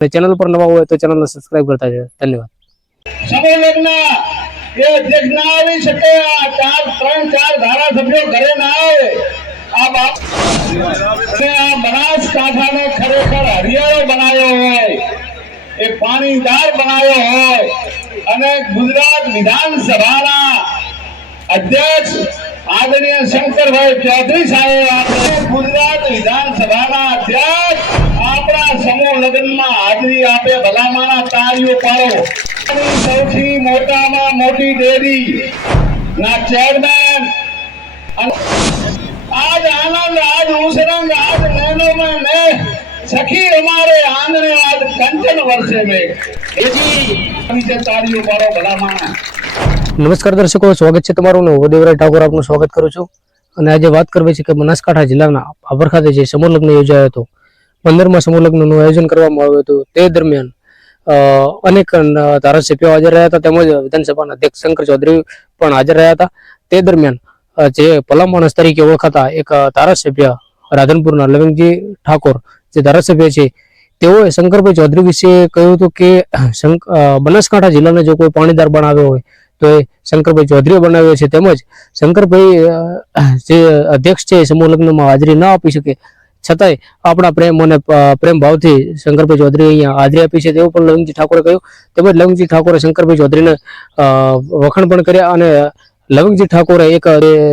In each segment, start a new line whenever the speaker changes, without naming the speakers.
અને ચેનલ પર નવા હોય તો ચેનલને સબસ્ક્રાઇબ કરતા જાય ધન્યવાદ.
સમૂહ એ અધ્યક્ષ ના આવી શકે, આ ચાર, ત્રણ, ચાર ધારાસભ્યો ઘરે ના આવે. આ બાપ આ બનાસકાંઠાને ખરેખર હરિયાળો બનાવ્યો હોય એ પાણીદાર બનાવ્યો હોય, અને ગુજરાત વિધાનસભાના અધ્યક્ષ આદરણીય શંકરભાઈ ચૌધરી સાહેબ આપણે ગુજરાત વિધાનસભાના અધ્યક્ષ આપણા સમૂહ સુધી આપે ભલામાના તાળીઓ પાડો. સૌથી મોટામાં મોટી ડેરી. ના ચેરમેન. આજ આનંદ, આજ ઉસરંગ આજ નૈનો મેં સખી અમારે આંગણે આજ કંચન વર્ષે મેં. એજી નીચે તાળીઓ પાડો ભલામાના
નમસ્કાર દર્શકો, સ્વાગત છે તમારું હું દેવરાજ ઠાકોર આપનું સ્વાગત કરું છું. અને આજે વાત કરવી છે કે બનાસકાંઠા જિલ્લાના ભાભર ખાતે જે સમરલગ્ન યોજાયો હતો. પંદરમાં સમૂહ લગ્નનું આયોજન કરવામાં આવ્યું હતું. તે દરમિયાન અનેક ધારાસભ્યો હાજર રહ્યા હતા. તેમજ વિધાનસભાના અધ્યક્ષ શંકર ચૌધરી પણ હાજર રહ્યા હતા. તે દરમિયાન જે ભલા તરીકે ઓળખાતા એક ધારાસભ્ય રાધનપુરના લવિંગજી ઠાકોર, જે ધારાસભ્ય છે, તેઓએ શંકરભાઈ ચૌધરી વિશે કહ્યું હતું કે બનાસકાંઠા જિલ્લાને જો કોઈ પાણીદાર બનાવ્યો હોય, તો એ શંકરભાઈ ચૌધરીએ બનાવ્યો છે. તેમજ શંકરભાઈ જે અધ્યક્ષ છે સમૂહ લગ્નમાં હાજરી ન આપી શકે છતાંય આપણા પ્રેમ અને પ્રેમ ભાવથી શંકરભાઈ ચૌધરી અહીંયા હાજરી આપી છે. તેવું પણ લવિંગજી ઠાકોરે કહ્યું. તેમજ લવિંગજી ઠાકોરે શંકરભાઈ ચૌધરીને વખાણ પણ કર્યા અને લવિંગજી ઠાકોરે એક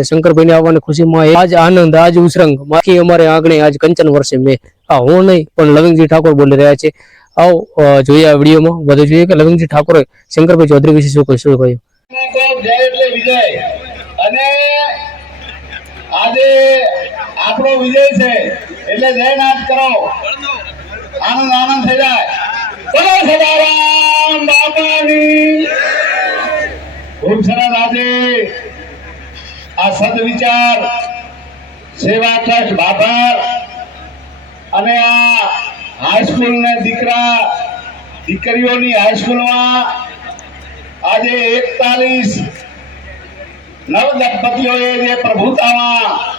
શંકરભાઈને આવવાની ખુશીમાં આજ આનંદ, આજ ઉસરંગ, બાકી અમારે આંગણે આજ કંચન વર્ષે મેં. આ હું નહીં, પણ લવિંગજી ઠાકોર બોલી રહ્યા છે. આવો જોઈએ આ વિડીયોમાં. વધુ જોઈએ કે લવિંગજી ઠાકોરે શંકરભાઈ ચૌધરી વિશે શું કહ્યું શું કહ્યું?
અને આપણો વિજય છે, એટલે જય નાથ કરો. આનંદ આનંદ થઈ જાય. બોલો સદારામ બાપાની. ખૂબ સરસ આજે આ સદવિચાર સેવા ટ્રસ્ટ બાબર અને આ હાઈસ્કૂલ ને દીકરા, દીકરીઓની હાઈસ્કૂલમાં આજે એકતાલીસ નવ દંપતીઓએ જે પ્રભુતામાં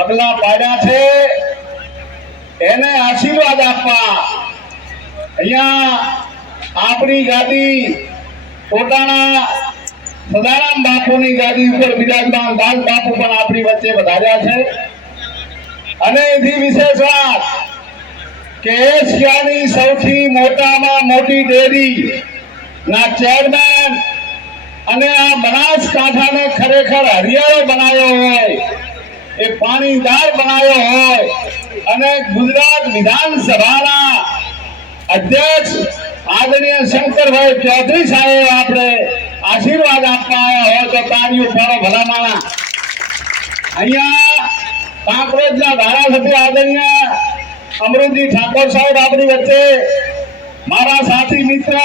પગલા પાડ્યા છે. એને આશીર્વાદ આપવા. અહીંયા આપણી ગાદી પોતાના સદારામ બાપુની ગાદી ઉપર બિરાજમાન દાસ બાપુ પણ આપણી વચ્ચે વધાર્યા છે. અને એથી વિશેષ વાત કે એશિયાની સૌથી મોટામાં મોટી ડેરી ના ચેરમેન અને આ બનાસકાંઠાને ખરેખર હરિયાળો બનાવ્યો હોય. એ પાણીદાર બનાવ્યો હોય અને ગુજરાત વિધાનસભાના અધ્યક્ષ આદરણીય શંકરભાઈ ચૌધરી સાહેબ આપણે આશીર્વાદ આપવા આવ્યા હોય તો તાળીઓ પાડો ભલામાના અહીંયા કાંકરોજના ધારાસભ્ય આદરણીય અમૃતજી ઠાકોર સાહેબ આપણી વચ્ચે મારા સાથી મિત્ર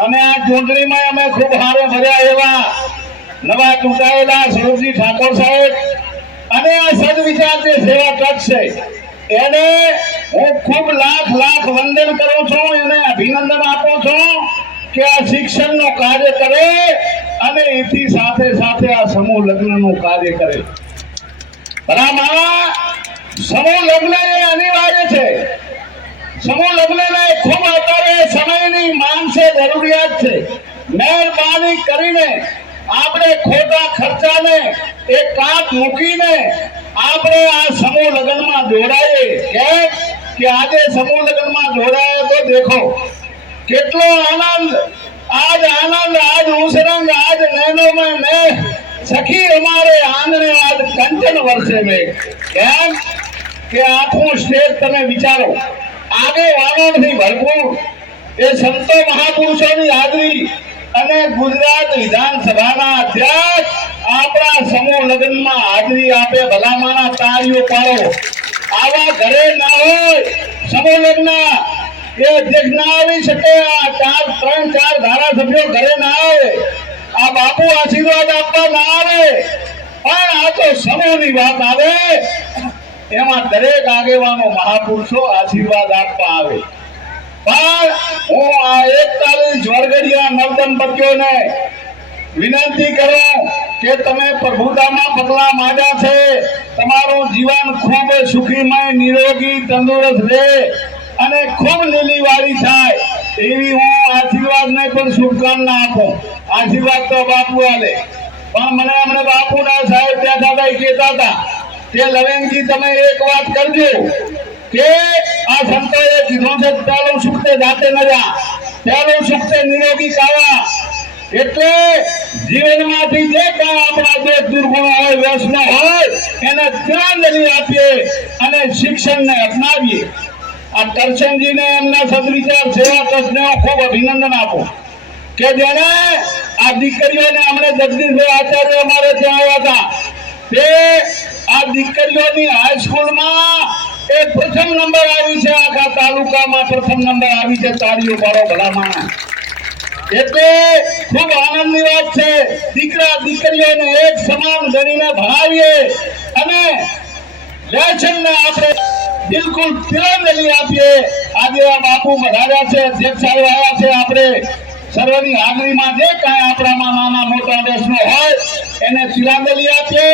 અને આ ચૂંટણીમાં અમે ખૂબ હારે ભર્યા એવા નવા ચૂંટાયેલા સ્વરૂપજી ઠાકોર સાહેબ અને આ સદવિચાર જે સેવા કચ્છ છે. એને હું ખૂબ લાખ લાખ વંદન કરું છું, એને અભિનંદન આપું છું કે આ શિક્ષણનો કાર્ય કરે અને એથી સાથે સાથે આ સમૂહ લગ્નનું કાર્ય કરે. બરાબર સમૂહ લગ્ન એ અનિવાર્ય છે. સમૂહ લગ્નને ખૂબ અત્યારે સમયની માંગ છે, જરૂરિયાત છે. મહેરબાની કરીને આપણે ખોટા ખર્ચાને એક કાપ મૂકીને આપણે આ સમૂહ લગ્નમાં જોડાઈએ. કેમ? કે આજે સમૂહ લગ્નમાં જોડાયા તો દેખો, કેટલો આનંદ. આજ આનંદ, આજ ઉસરંગ, આજ નૈનો મેં મેં સખી અમારે આંગણે આજ કંચન વર્ષે મેં કેમ? કે આખું સ્ટેજ તમે વિચારો. આગે વાળોથી ભરપૂર. એ સંતો મહાપુરુષોની હાજરી અને ગુજરાત વિધાનસભાના અધ્યક્ષ આપણા સમૂહ લગ્નમાં હાજરી આપે ભલામાના તાળીઓ પાડો. આવા ઘરે ના હોય, સમૂહ લગ્ન એ અધ્યક્ષ ના આવી શકે, આ ચાર, ત્રણ, ચાર ધારાસભ્યો ઘરે ના આવે, આ બાપુ આશીર્વાદ આપવા ના આવે. પણ આ તો સમૂહની વાત આવે, એમાં દરેક આગેવાનો મહાપુરુષો આશીર્વાદ આપવા આવે. પણ હું આ એકતાલીસ વર્ગડિયા નવદંપતિઓને વિનંતી કરું કે તમે પ્રભુતામાં પગલા માંડ્યા છે. તમારું જીવન ખૂબ સુખીમય, નિરોગી, તંદુરસ્ત રહે અને ખૂબ લીલીવાળી થાય એવી હું આશીર્વાદને પણ શુભકામના આપું. આશીર્વાદ તો બાપુ આલે. પણ મને હમણે બાપુના સાહેબ ત્યાં દાદા કહેતા હતા કે, લવેનજી, તમે એક વાત કરજો. કે આ સંતાએ કીધું છે, ચાલો સુખ તે જાતે ન જા. પહેલું સુખ તે નિરોગી કાવા એટલે જીવનમાંથી જે કામ આપણા જે દુર્ગુણો હોય, વ્યસનો હોય, એને તિરાંજલિ આપીએ અને શિક્ષણને અપનાવીએ. આ કરશનજીને એમના સદવિચાર સેવા ટ્રસ્ટને ખૂબ અભિનંદન આપો. કે જેને આ દીકરીઓને અમને જગદીશભાઈ આચાર્ય અમારે ત્યાં આવ્યા હતા. તે આ દીકરીઓની હાઈસ્કૂલમાં એ પ્રથમ નંબર આવી છે આખા તાલુકામાં પ્રથમ નંબર આવી છે તાળીઓ પાડો ભલામાં એટલે ખૂબ આનંદની વાત છે. દીકરા, દીકરીઓને એક સમાન ગણીને ભણાવીએ અને લેસનને આપણે બિલકુલ તિરંગલી આપીએ. આજે આ બાપુ વધાર્યા છે અધ્યક્ષ સાહેબ આવ્યા છે આપણે. સર્વની હાજરીમાં જે કાંઈ આપણામાં નાના મોટા દેશનો હોય, એને તિરંગલી આપીએ.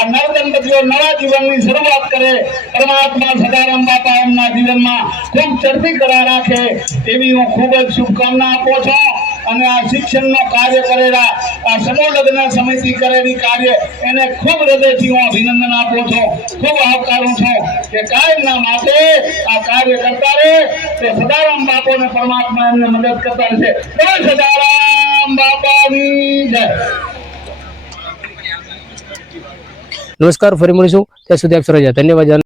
આ નવદંપતિઓ નવા જીવનની શરૂઆત કરે, પરમાત્મા સદારામ બાપા એમના જીવનમાં ખૂબ ચડતી કરા રાખે એવી હું ખૂબ જ શુભકામના આપું છું. અને આ શિક્ષણનો કાર્ય કરેલા, આ સમૂહ સમિતિ કરેલી કાર્ય, એને ખૂબ હૃદયથી હું અભિનંદન આપું છું. ખૂબ આવકારું છું કે કાયમના માટે આ કાર્ય કરતા રહે, તે સદારામ બાપોને પરમાત્મા એમને મદદ કરતા રહેશે. સદારામ બાપાની જય.
નમસ્કાર ફરી મળીશું. ત્યાં સુધી આપ સર્વ ધન્યવાદ